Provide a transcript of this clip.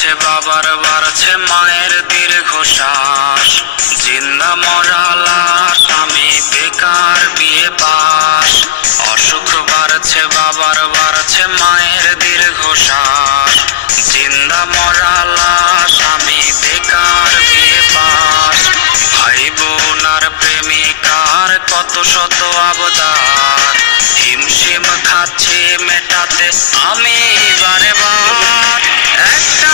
বাড়ছে বাবার বাড়ছে মায়ের দীর্ঘশ্বাস, জিন্দা মরা লাশ আমি বেকার বিয়ে পাশ। অসুখ বাড়ছে বাবার বাড়ছে মায়ের দীর্ঘশ্বাস, জিন্দা মরা লাশ আমি বেকার বিয়ে পাশ। ভাই বোন আর প্রেমিকার কত শত আবদার, হিমশিম খাচ্ছি মেটাতে আমি বারে বার। একটা